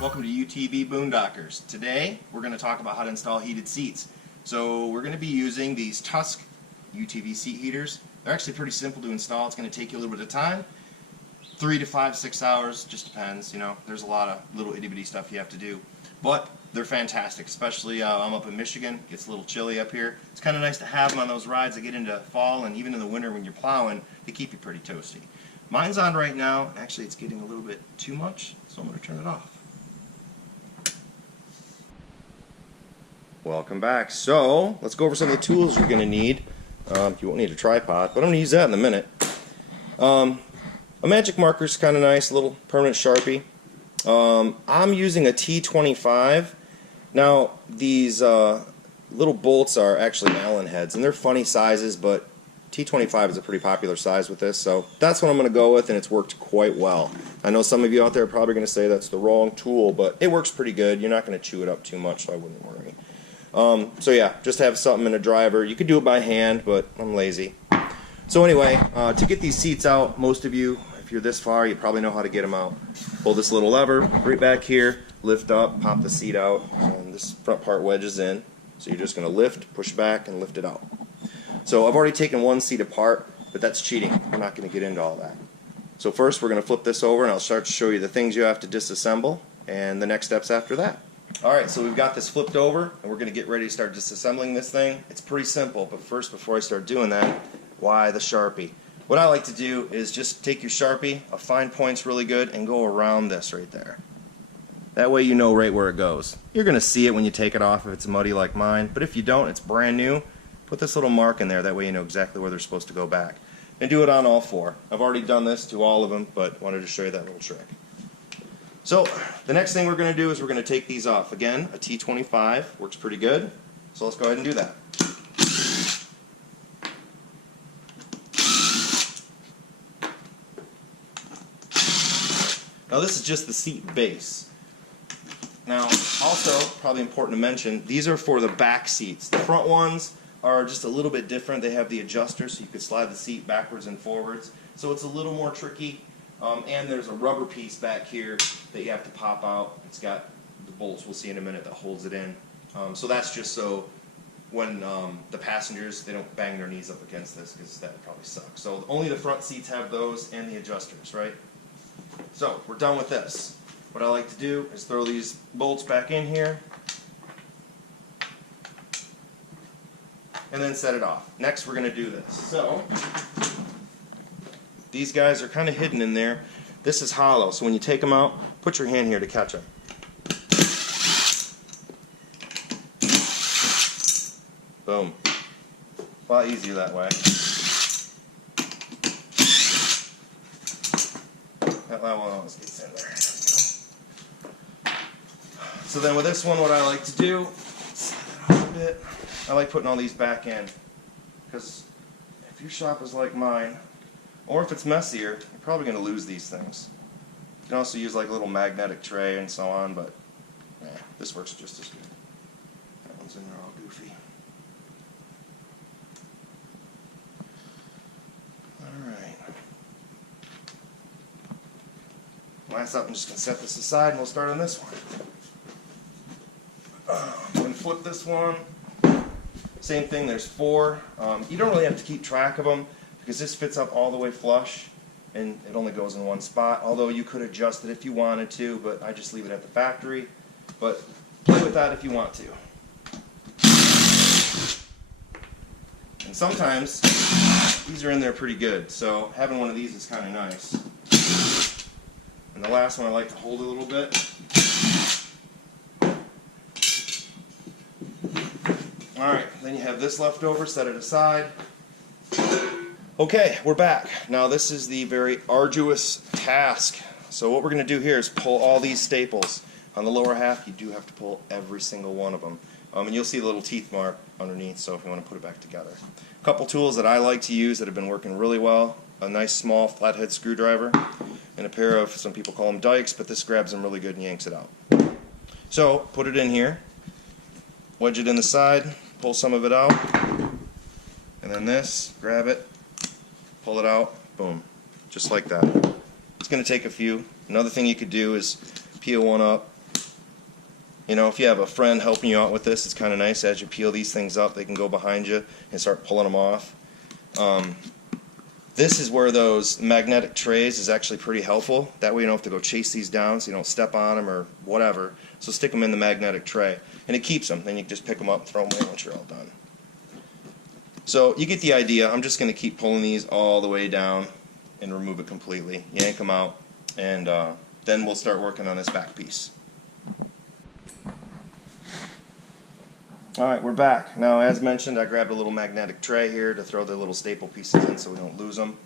Welcome to UTV Boondockers. Today we're going to talk about how to install heated seats. So we're going to be using these Tusk UTV seat heaters. They're actually pretty simple to install. It's going to take you a little bit of time, 3 to 5, 6 hours, just depends. You know, there's a lot of little itty bitty stuff you have to do. But they're fantastic, especially I'm up in Michigan. It gets a little chilly up here. It's kind of nice to have them on those rides that get into fall, and even in the winter when you're plowing, they keep you pretty toasty. Mine's on right now. Actually, it's getting a little bit too much, so I'm going to turn it off. Welcome back. So let's go over some of the tools you're going to need. You won't need a tripod, but I'm going to use that in a minute. A magic marker is kind of nice, a little permanent Sharpie. I'm using a T25. Now these little bolts are actually Allen heads, and they're funny sizes, but T25 is a pretty popular size with this, so that's what I'm going to go with, and it's worked quite well. I know some of you out there are probably going to say that's the wrong tool, but it works pretty good. You're not going to chew it up too much, so I wouldn't worry. So yeah, just have something in a driver. You could do it by hand, but I'm lazy. So anyway, to get these seats out, most of you, if you're this far, you probably know how to get them out. Pull this little lever right back here, lift up, pop the seat out, and this front part wedges in. So you're just going to lift, push back, and lift it out. So I've already taken one seat apart, but that's cheating. We're not going to get into all that. So first we're going to flip this over, and I'll start to show you the things you have to disassemble and the next steps after that. Alright, so we've got this flipped over, and we're going to get ready to start disassembling this thing. It's pretty simple, but first, before I start doing that, why the Sharpie? What I like to do is just take your Sharpie, a fine point's really good, and go around this right there. That way you know right where it goes. You're going to see it when you take it off if it's muddy like mine, but if you don't, it's brand new. Put this little mark in there, that way you know exactly where they're supposed to go back. And do it on all four. I've already done this to all of them, but wanted to show you that little trick. So, the next thing we're going to do is we're going to take these off. Again, a T25 works pretty good, so let's go ahead and do that. Now this is just the seat base. Now, also, probably important to mention, these are for the back seats. The front ones are just a little bit different. They have the adjusters, so you could slide the seat backwards and forwards. So it's a little more tricky. And there's a rubber piece back here that you have to pop out. It's got the bolts, we'll see in a minute, that holds it in. So that's just so when the passengers, they don't bang their knees up against this, because that would probably suck. So only the front seats have those and the adjusters, right? So we're done with this. What I like to do is throw these bolts back in here and then set it off. Next we're going to do this. So these guys are kind of hidden in there. This is hollow, so when you take them out, put your hand here to catch them. Boom. A lot easier that way. That one always gets in there. So then with this one, what I like to do, set it off a bit. I like putting all these back in, because if your shop is like mine, or if it's messier, you're probably going to lose these things. You can also use like a little magnetic tray and so on, but this works just as good. That one's in there all goofy. Alright. Last up, I'm just going to set this aside and we'll start on this one. I'm going to flip this one. Same thing, there's four. You don't really have to keep track of them, because this fits up all the way flush and it only goes in one spot, although you could adjust it if you wanted to, but I just leave it at the factory. But play with that if you want to. And sometimes these are in there pretty good, so having one of these is kind of nice. And the last one I like to hold a little bit. Alright, then you have this left over, set it aside. Okay, we're back. Now this is the very arduous task. So what we're going to do here is pull all these staples. On the lower half, you do have to pull every single one of them. And you'll see the little teeth mark underneath, so if you want to put it back together. A couple tools that I like to use that have been working really well. A nice small flathead screwdriver and a pair of, some people call them Dikes, but this grabs them really good and yanks it out. So put it in here, wedge it in the side, pull some of it out, and then this, grab it, pull it out, boom, just like that. It's going to take a few. Another thing you could do is peel one up, You know, if you have a friend helping you out with this, it's kind of nice. As you peel these things up, they can go behind you and start pulling them off. This is where those magnetic trays is actually pretty helpful. That way you don't have to go chase these down so you don't step on them or whatever. So stick them in the magnetic tray. And it keeps them. Then you can just pick them up and throw them away once you're all done. So you get the idea. I'm just going to keep pulling these all the way down and remove it completely. Yank them out, and then we'll start working on this back piece. Alright, we're back. Now, as mentioned, I grabbed a little magnetic tray here to throw the little staple pieces in so we don't lose them.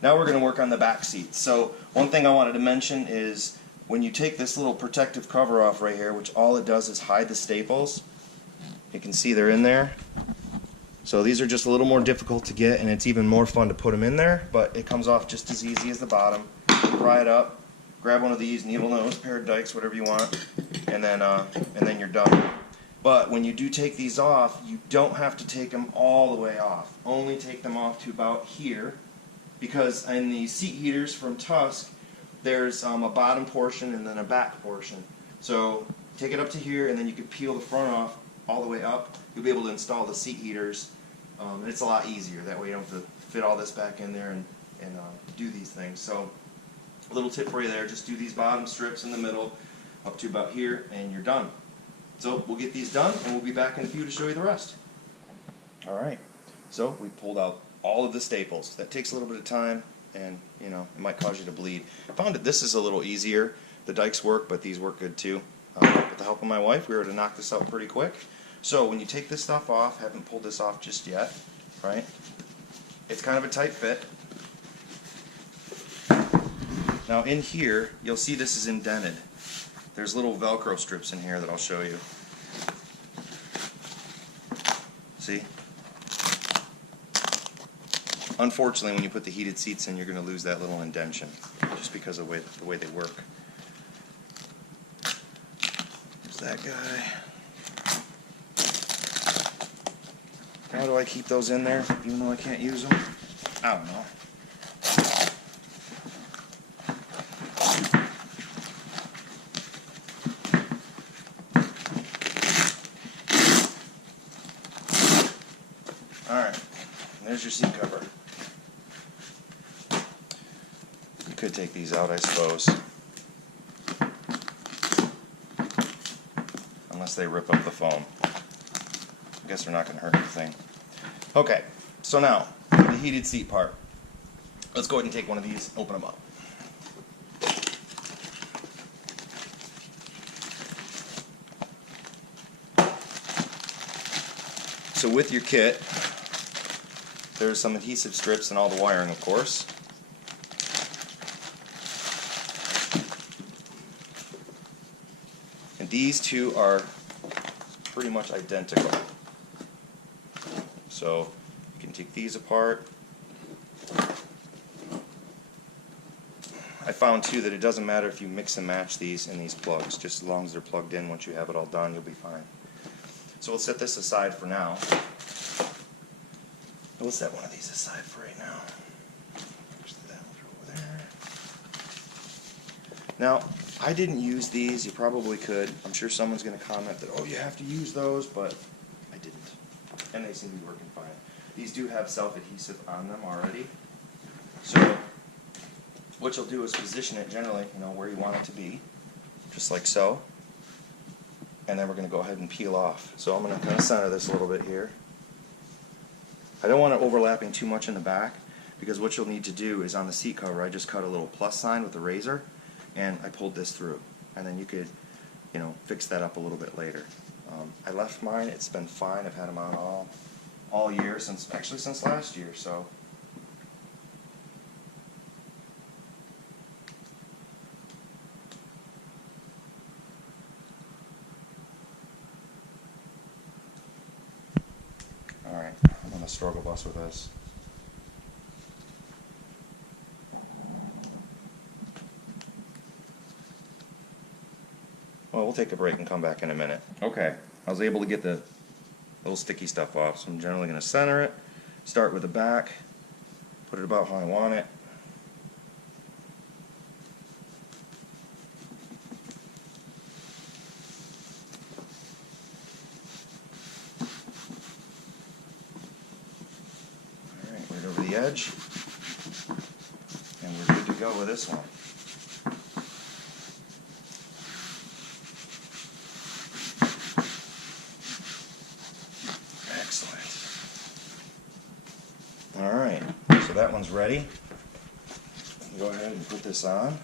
Now we're going to work on the back seat. So one thing I wanted to mention is when you take this little protective cover off right here, which all it does is hide the staples, you can see they're in there. So these are just a little more difficult to get, and it's even more fun to put them in there, but it comes off just as easy as the bottom. Pry it up, grab one of these, needle nose, pair of Dikes, whatever you want, and then you're done. But when you do take these off, you don't have to take them all the way off. Only take them off to about here, because in the seat heaters from Tusk, there's a bottom portion and then a back portion. So take it up to here, and then you can peel the front off all the way up. You'll be able to install the seat heaters, and it's a lot easier. That way you don't have to fit all this back in there and do these things. So a little tip for you there, just do these bottom strips in the middle up to about here, and you're done. So we'll get these done, and we'll be back in a few to show you the rest. Alright, so we pulled out all of the staples. That takes a little bit of time, and you know, it might cause you to bleed. I found that this is a little easier. The Dikes work, but these work good too. With the help of my wife, we were able to knock this out pretty quick. So when you take this stuff off, haven't pulled this off just yet, right? It's kind of a tight fit. Now in here, you'll see this is indented. There's little Velcro strips in here that I'll show you. See? Unfortunately, when you put the heated seats in, you're going to lose that little indentation just because of the way they work. There's that guy. How do I keep those in there even though I can't use them? I don't know. Alright, there's your seat cover. You could take these out, I suppose. Unless they rip up the foam. I guess they're not going to hurt anything. Okay, so now, the heated seat part. Let's go ahead and take one of these, open them up. So with your kit, there's some adhesive strips and all the wiring, of course. And these two are pretty much identical. So you can take these apart. I found too that it doesn't matter if you mix and match these in these plugs, just as long as they're plugged in. Once you have it all done, you'll be fine. So we'll set this aside for now. We'll set one of these aside for right now. Actually, that one over there. Now, I didn't use these. You probably could. I'm sure someone's going to comment that, oh, you have to use those, but I didn't. And they seem to be working fine. These do have self-adhesive on them already. So what you'll do is position it generally, you know, where you want it to be, just like so. And then we're going to go ahead and peel off. So I'm going to kind of center this a little bit here. I don't want it overlapping too much in the back, because what you'll need to do is on the seat cover, I just cut a little plus sign with a razor, and I pulled this through. And then you could, you know, fix that up a little bit later. I left mine. It's been fine. I've had them on all year, since last year. So. Alright, I'm going to struggle bus with this. Well, we'll take a break and come back in a minute. Okay, I was able to get the little sticky stuff off, so I'm generally going to center it, start with the back, put it about how I want it. edge, and we're good to go with this one. Excellent. Alright, so that one's ready. Go ahead and put this on.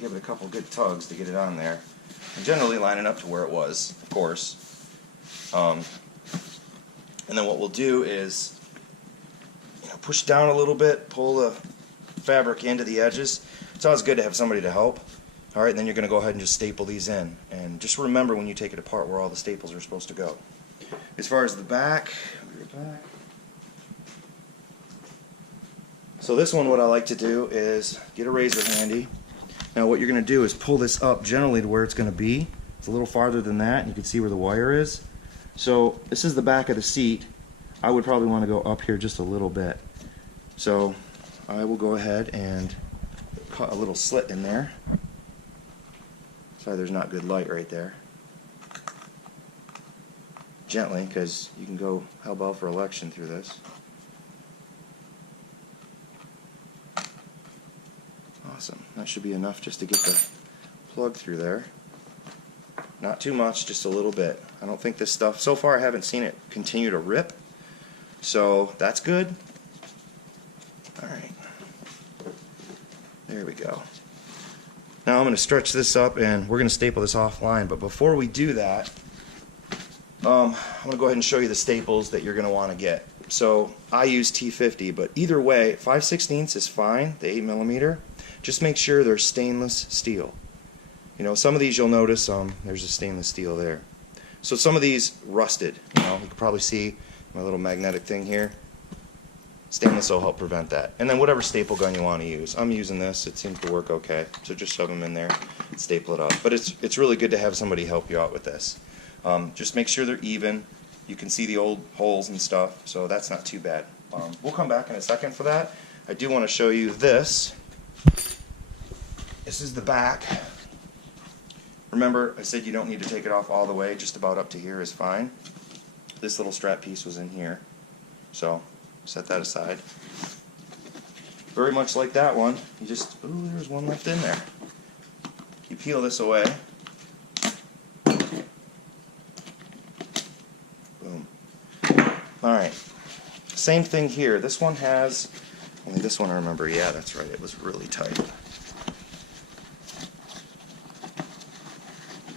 Give it a couple good tugs to get it on there, and generally line it up to where it was, of course. And then what we'll do is, push down a little bit, pull the fabric into the edges. It's always good to have somebody to help. All right, and then you're going to go ahead and just staple these in, and just remember when you take it apart where all the staples are supposed to go. As far as the back, so this one, what I like to do is get a razor handy. Now what you're going to do is pull this up generally to where it's going to be. It's a little farther than that, and you can see where the wire is. So this is the back of the seat. I would probably want to go up here just a little bit. So I will go ahead and cut a little slit in there. Sorry, there's not good light right there. Gently, because you can go help out for election through this. Awesome. That should be enough just to get the plug through there. Not too much, just a little bit. I don't think this stuff, so far I haven't seen it continue to rip, so that's good. Alright. There we go. Now I'm going to stretch this up and we're going to staple this offline, but before we do that, I'm going to go ahead and show you the staples that you're going to want to get. So I use T50, but either way, 5/16 is fine, the 8mm. Just make sure they're stainless steel. Some of these you'll notice there's a stainless steel there. So some of these rusted. You can probably see my little magnetic thing here. Stainless will help prevent that. And then whatever staple gun you want to use. I'm using this. It seems to work okay. So just shove them in there and staple it up. But it's really good to have somebody help you out with this. Just make sure they're even. You can see the old holes and stuff, so that's not too bad. We'll come back in a second for that. I do want to show you this. This is the back. Remember, I said you don't need to take it off all the way, just about up to here is fine. This little strap piece was in here, so set that aside. Very much like that one, you just, ooh, there's one left in there. You peel this away. Boom. Alright, same thing here. This one has, only this one I remember, yeah, that's right, it was really tight.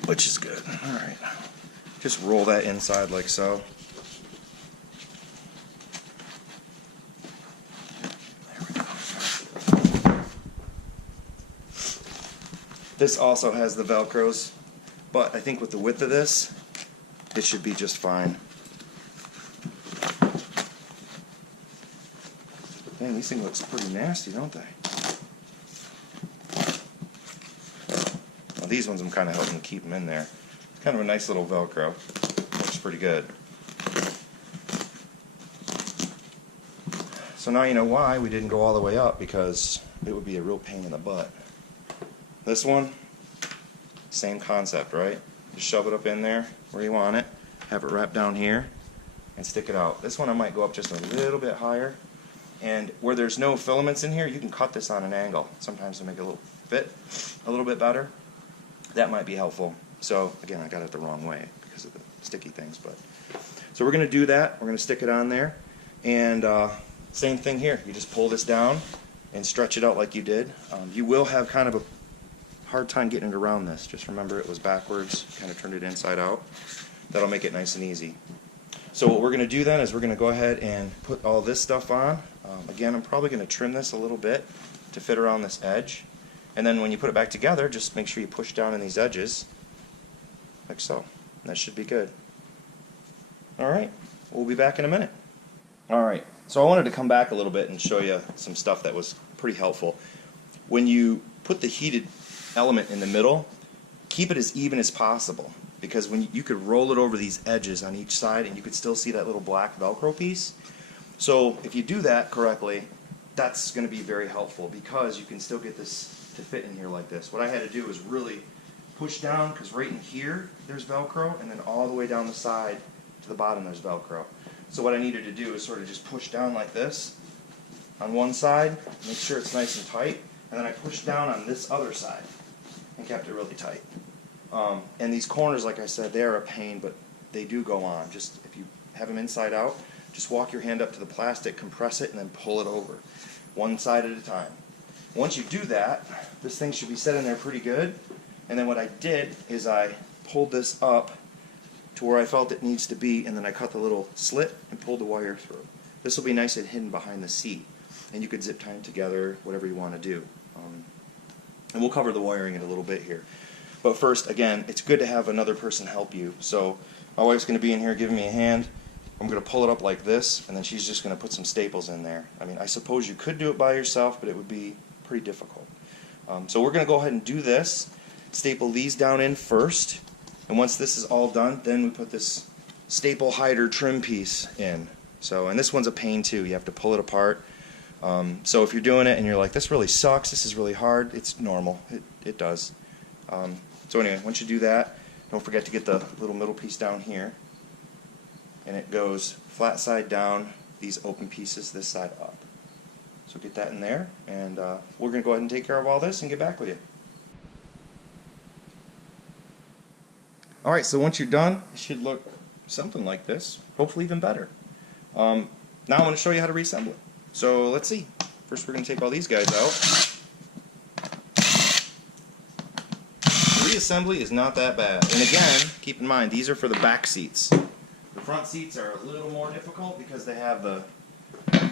Which is good. Alright. Just roll that inside like so. There we go. This also has the Velcros, but I think with the width of this, it should be just fine. Dang, these things look pretty nasty, don't they? These ones I'm kind of helping to keep them in there. Kind of a nice little Velcro. Looks pretty good. So now you know why we didn't go all the way up, because it would be a real pain in the butt. This one, same concept, right? Just shove it up in there where you want it, have it wrapped down here, and stick it out. This one I might go up just a little bit higher, and where there's no filaments in here, you can cut this on an angle. Sometimes to make it fit a little bit better. That might be helpful. So again, I got it the wrong way because of the sticky things. But so we're going to do that. We're going to stick it on there, and same thing here. You just pull this down and stretch it out like you did. You will have kind of a hard time getting it around this. Just remember it was backwards. Kind of turned it inside out. That'll make it nice and easy. So what we're going to do then is we're going to go ahead and put all this stuff on. Again, I'm probably going to trim this a little bit to fit around this edge. And then when you put it back together, just make sure you push down in these edges, like so. That should be good. Alright, we'll be back in a minute. Alright, so I wanted to come back a little bit and show you some stuff that was pretty helpful. When you put the heated element in the middle, keep it as even as possible, because when you could roll it over these edges on each side and you could still see that little black Velcro piece. So if you do that correctly, that's going to be very helpful, because you can still get this to fit in here like this. What I had to do was really push down, because right in here there's Velcro, and then all the way down the side to the bottom there's Velcro. So what I needed to do is sort of just push down like this on one side, make sure it's nice and tight, and then I pushed down on this other side and kept it really tight. And these corners, like I said, they are a pain, but they do go on. Just if you have them inside out, just walk your hand up to the plastic, compress it, and then pull it over, one side at a time. Once you do that, this thing should be set in there pretty good. And then what I did is I pulled this up to where I felt it needs to be, and then I cut the little slit and pulled the wire through. This will be nice and hidden behind the seat, and you could zip tie them together, whatever you want to do. And we'll cover the wiring in a little bit here. But first, again, it's good to have another person help you. So my wife's going to be in here giving me a hand. I'm going to pull it up like this, and then she's just going to put some staples in there. I mean, I suppose you could do it by yourself, but it would be pretty difficult. So we're going to go ahead and do this. Staple these down in first, and once this is all done, then we put this staple hider trim piece in. So, and this one's a pain too. You have to pull it apart. So if you're doing it and you're like, this really sucks, this is really hard, it's normal. It does. So anyway, once you do that, don't forget to get the little middle piece down here, and it goes flat side down, these open pieces this side up. So get that in there, and we're going to go ahead and take care of all this and get back with you. Alright, so once you're done, it should look something like this, hopefully even better. Now I'm going to show you how to reassemble it. So let's see. First we're going to take all these guys out. Reassembly is not that bad. And again, keep in mind, these are for the back seats. The front seats are a little more difficult because they have the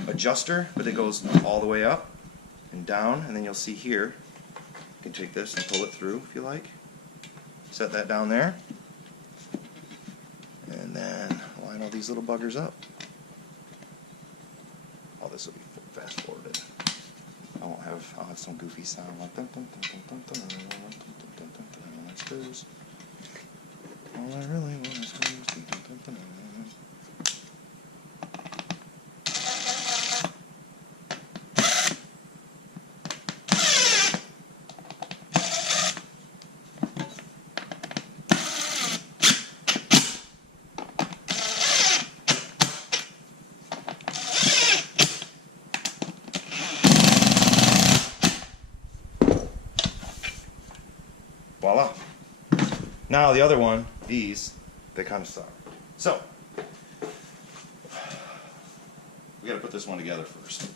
adjuster, but it goes all the way up and down, and then you'll see here, you can take this and pull it through if you like. Set that down there, and then line all these little buggers up. Oh, this will be fast forwarded. I'll have some goofy sound like dun dun dun dun dun dun dun dun dun dun. Let's do. All I really want is dun dun dun dun dun. Voila. Now the other one, these, they kind of suck. So, we got to put this one together first.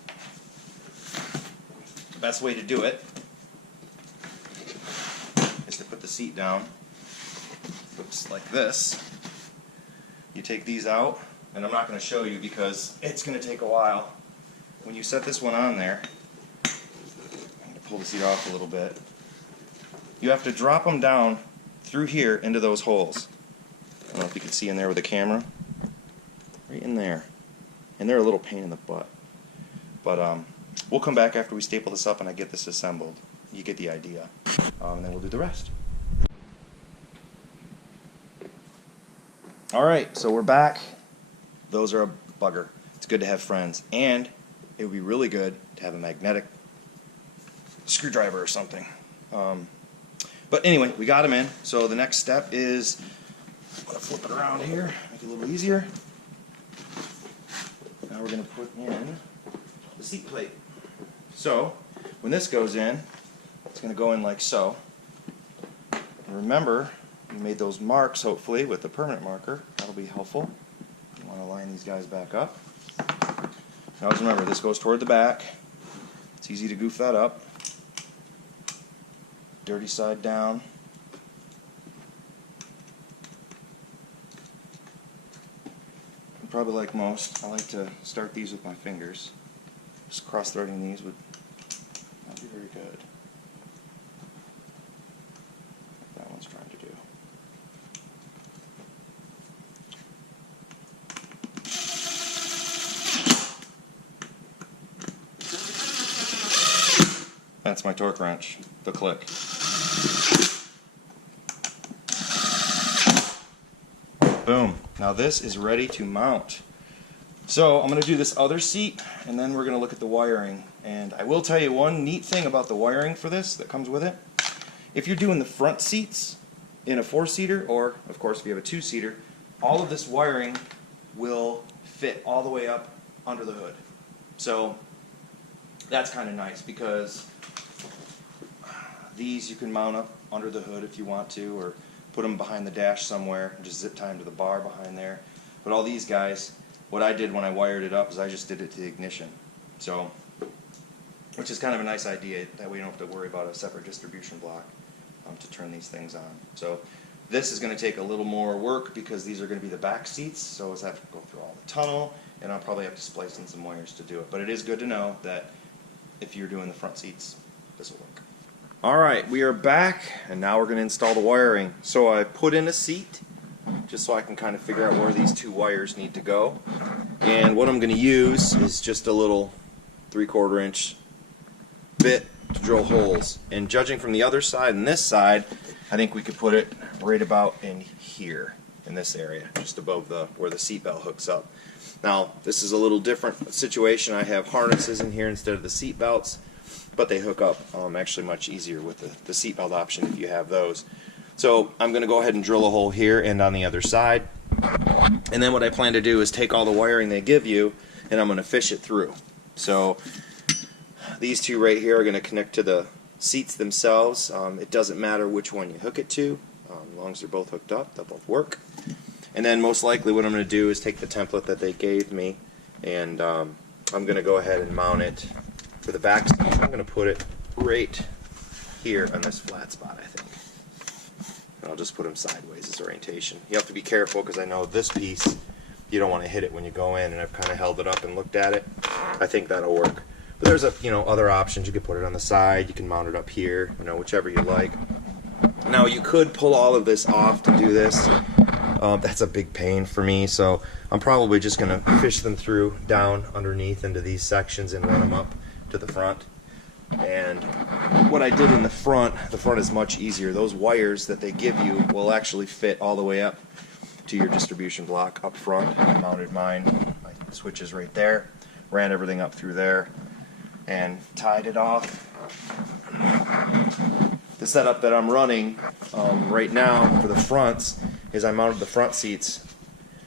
The best way to do it is to put the seat down. Looks like this. You take these out, and I'm not going to show you because it's going to take a while. When you set this one on there, I'm going to pull the seat off a little bit. You have to drop them down through here into those holes. I don't know if you can see in there with the camera. Right in there. And they're a little pain in the butt. But we'll come back after we staple this up and I get this assembled. You get the idea. And then we'll do the rest. Alright, so we're back. Those are a bugger. It's good to have friends. And it would be really good to have a magnetic screwdriver or something. But anyway, we got them in. So the next step is, I'm going to flip it around here, make it a little easier. Now we're going to put in the seat plate. So when this goes in, it's going to go in like so. And remember, we made those marks hopefully with the permanent marker. That'll be helpful. You want to line these guys back up. Now just remember, this goes toward the back. It's easy to goof that up. Dirty side down. And probably like most, I like to start these with my fingers. Just cross-threading these would not be very good. That one's trying to do. That's my torque wrench, the click. Boom. Now this is ready to mount. So I'm going to do this other seat, and then we're going to look at the wiring. And I will tell you one neat thing about the wiring for this that comes with it. If you're doing the front seats in a 4-seater, or of course if you have a 2-seater, all of this wiring will fit all the way up under the hood. So that's kind of nice, because these you can mount up under the hood if you want to, or put them behind the dash somewhere and just zip tie them to the bar behind there. But all these guys, what I did when I wired it up is I just did it to the ignition. So, which is kind of a nice idea. That way you don't have to worry about a separate distribution block to turn these things on. So this is going to take a little more work because these are going to be the back seats. So I have to go through all the tunnel, and I'll probably have to splice in some wires to do it. But it is good to know that if you're doing the front seats, this will work. Alright, we are back, and now we're going to install the wiring. So I put in a seat, just so I can kind of figure out where these 2 wires need to go. And what I'm going to use is just a little 3/4 inch bit to drill holes. And judging from the other side and this side, I think we could put it right about in here, in this area, just above where the seat belt hooks up. Now, this is a little different situation. I have harnesses in here instead of the seat belts, but they hook up actually much easier with the seat belt option if you have those. So I'm going to go ahead and drill a hole here and on the other side. And then what I plan to do is take all the wiring they give you, and I'm going to fish it through. So these 2 right here are going to connect to the seats themselves. It doesn't matter which one you hook it to. As long as they're both hooked up, they'll both work. And then most likely what I'm going to do is take the template that they gave me, and I'm going to go ahead and mount it for the back seat. I'm going to put it right here on this flat spot, I think. And I'll just put them sideways as orientation. You have to be careful, because I know this piece, you don't want to hit it when you go in, and I've kind of held it up and looked at it. I think that'll work. But there's other options. You could put it on the side, you can mount it up here, whichever you like. Now you could pull all of this off to do this. That's a big pain for me, so I'm probably just going to fish them through down underneath into these sections and run them up to the front. And what I did in the front is much easier. Those wires that they give you will actually fit all the way up to your distribution block up front. I mounted mine, my switches right there, ran everything up through there, and tied it off. The setup that I'm running right now for the fronts is I mounted the front seats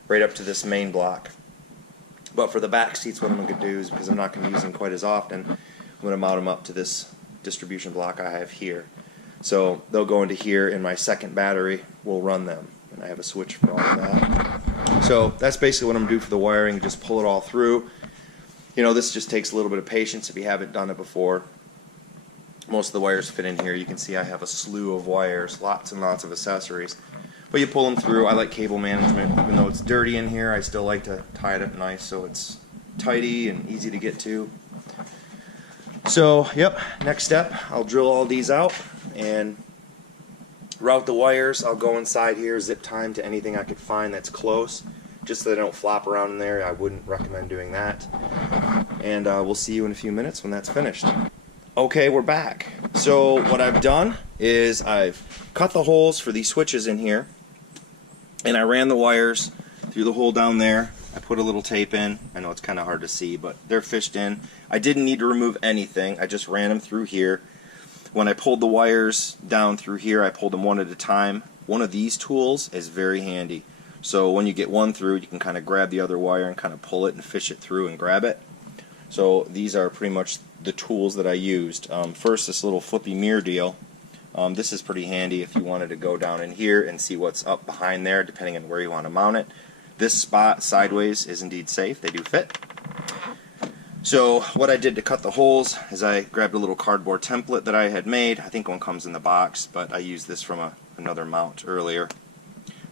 right up to this main block. But for the back seats, what I'm going to do is, because I'm not going to use them quite as often, I'm going to mount them up to this distribution block I have here. So they'll go into here, and my second battery will run them. And I have a switch for all of that. So that's basically what I'm going to do for the wiring, just pull it all through. This just takes a little bit of patience if you haven't done it before. Most of the wires fit in here. You can see I have a slew of wires, lots and lots of accessories. But you pull them through. I like cable management. Even though it's dirty in here, I still like to tie it up nice so it's tidy and easy to get to. So, yep, next step, I'll drill all these out and route the wires. I'll go inside here, zip tie them to anything I could find that's close, just so they don't flop around in there. I wouldn't recommend doing that. And we'll see you in a few minutes when that's finished. Okay, we're back. So what I've done is I've cut the holes for these switches in here, and I ran the wires through the hole down there. I put a little tape in. I know it's kind of hard to see, but they're fished in. I didn't need to remove anything. I just ran them through here. When I pulled the wires down through here, I pulled them one at a time. One of these tools is very handy. So when you get one through, you can kind of grab the other wire and kind of pull it and fish it through and grab it. So these are pretty much the tools that I used. First, this little flippy mirror deal. This is pretty handy if you wanted to go down in here and see what's up behind there, depending on where you want to mount it. This spot sideways is indeed safe. They do fit. So what I did to cut the holes is I grabbed a little cardboard template that I had made. I think one comes in the box, but I used this from another mount earlier.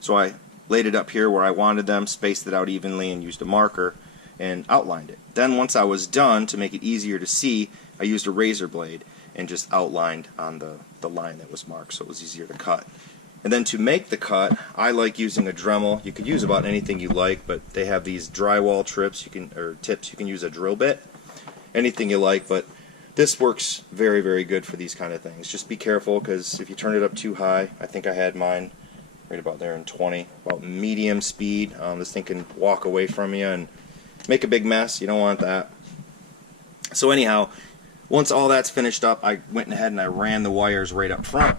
So I laid it up here where I wanted them, spaced it out evenly, and used a marker and outlined it. Then once I was done, to make it easier to see, I used a razor blade and just outlined on the line that was marked so it was easier to cut. And then to make the cut, I like using a Dremel. You could use about anything you like, but they have these drywall tips. You can use a drill bit, anything you like. But this works very, very good for these kind of things. Just be careful, because if you turn it up too high, I think I had mine right about there in 20, about medium speed. This thing can walk away from you and make a big mess. You don't want that. So anyhow, once all that's finished up, I went ahead and I ran the wires right up front.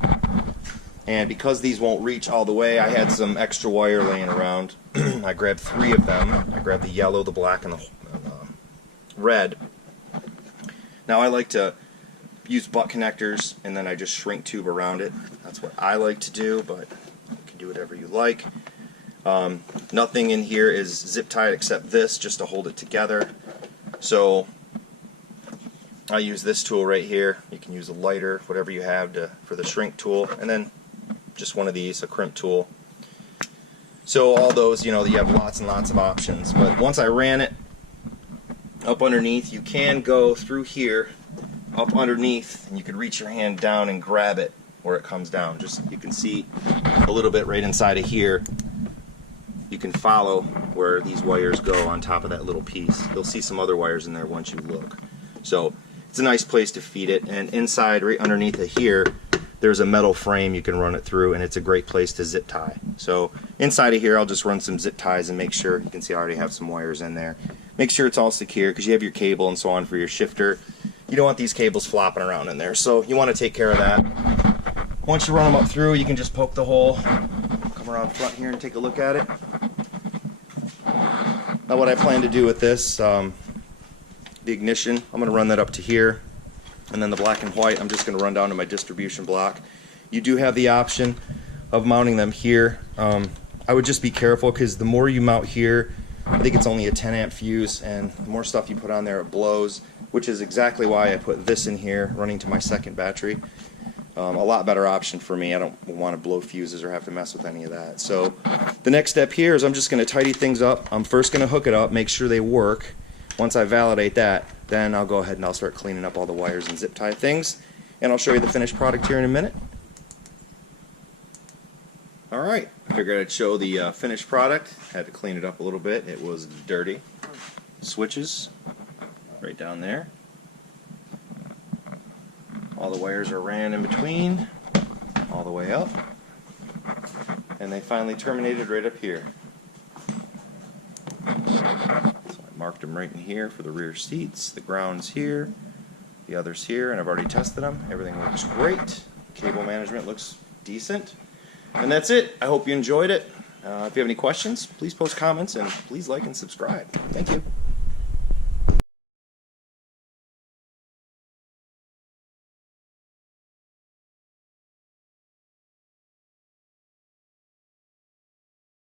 And because these won't reach all the way, I had some extra wire laying around. I grabbed 3 of them. I grabbed the yellow, the black, and the red. Now I like to use butt connectors, and then I just shrink tube around it. That's what I like to do, but you can do whatever you like. Nothing in here is zip tied except this, just to hold it together. So I use this tool right here. You can use a lighter, whatever you have for the shrink tool, and then just one of these, a crimp tool. So all those, you know, you have lots and lots of options. But once I ran it up underneath, you can go through here, up underneath, and you can reach your hand down and grab it where it comes down. Just, you can see a little bit right inside of here. You can follow where these wires go on top of that little piece. You'll see some other wires in there once you look. So it's a nice place to feed it, and inside, right underneath it here, there's a metal frame you can run it through, and it's a great place to zip tie. So inside of here, I'll just run some zip ties and make sure, you can see I already have some wires in there. Make sure it's all secure, because you have your cable and so on for your shifter. You don't want these cables flopping around in there, so you want to take care of that. Once you run them up through, you can just poke the hole, come around front here and take a look at it. Now what I plan to do with this, the ignition, I'm going to run that up to here, and then the black and white I'm just going to run down to my distribution block. You do have the option of mounting them here. I would just be careful, because the more you mount here, I think it's only a 10 amp fuse, and the more stuff you put on there, it blows, which is exactly why I put this in here running to my second battery. A lot better option for me. I don't want to blow fuses or have to mess with any of that. So the next step here is I'm just going to tidy things up. I'm first going to hook it up, make sure they work. Once I validate that, then I'll go ahead and I'll start cleaning up all the wires and zip tie things, and I'll show you the finished product here in a minute. Alright, I figured I'd show the finished product. Had to clean it up a little bit. It was dirty. Switches right down there. All the wires are ran in between, all the way up, and they finally terminated right up here. So I marked them right in here for the rear seats. The ground's here, the other's here, and I've already tested them. Everything looks great. Cable management looks decent. And that's it. I hope you enjoyed it. If you have any questions, please post comments, and please like and subscribe. Thank you.